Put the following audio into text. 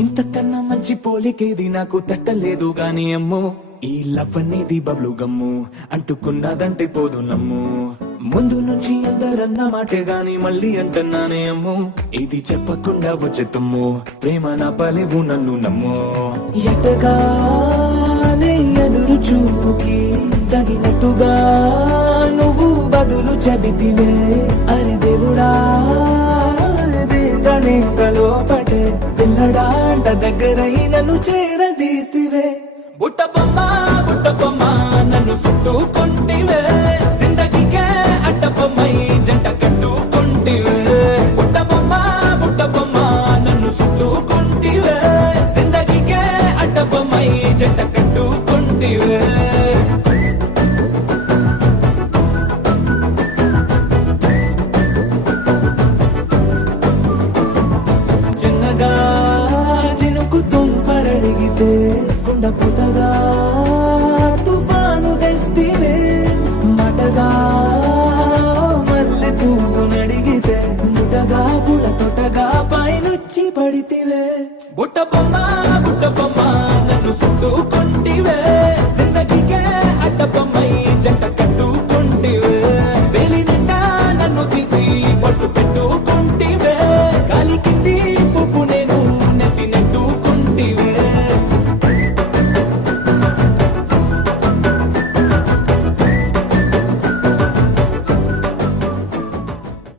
ఇంతకన్నా మంచి పోలికేది నాకు తట్టలేదు గాని అమ్మో, ఈ లవ్ అనేది బబ్లు గమ్ము అంటుకున్నదంటే పోదు నమ్ము. ముందు నుంచి అందరన్న మాటే గాని మళ్ళీ అంటున్నానే అమ్ము, ఇది చెప్పకుండా వచ్చే తుమ్ము, ప్రేమ నా పలేవు నన్ను నమ్ము. ఎటగానే ఎదురు చూపుకి తగినట్టుగా నువ్వు బదులు చెబితివే, అరే దేవుడా లోపటే పిల్లడాంట దగ్గరై నన్ను చేరదీస్తివే. బుట్ట బొమ్మ నన్ను చుట్టుకుంటివే, జిందగీకే అడ్డ బొమ్మై జంట కట్టుకుంటివే. బుట్ట బొమ్మ నన్ను చుట్టుకుంటివే, జిందగీకే అడ్డ బొమ్మై జంట కట్టుకుంటివే. చినుకు తుంపరడిగితే కుండ పుతగా తుఫాను తెస్తివే, మటగా మల్లె పువ్వు నడిగితే ముటగా పుల తొటగా పైనొచ్చి పడితివే. బుట్ట బొమ్మ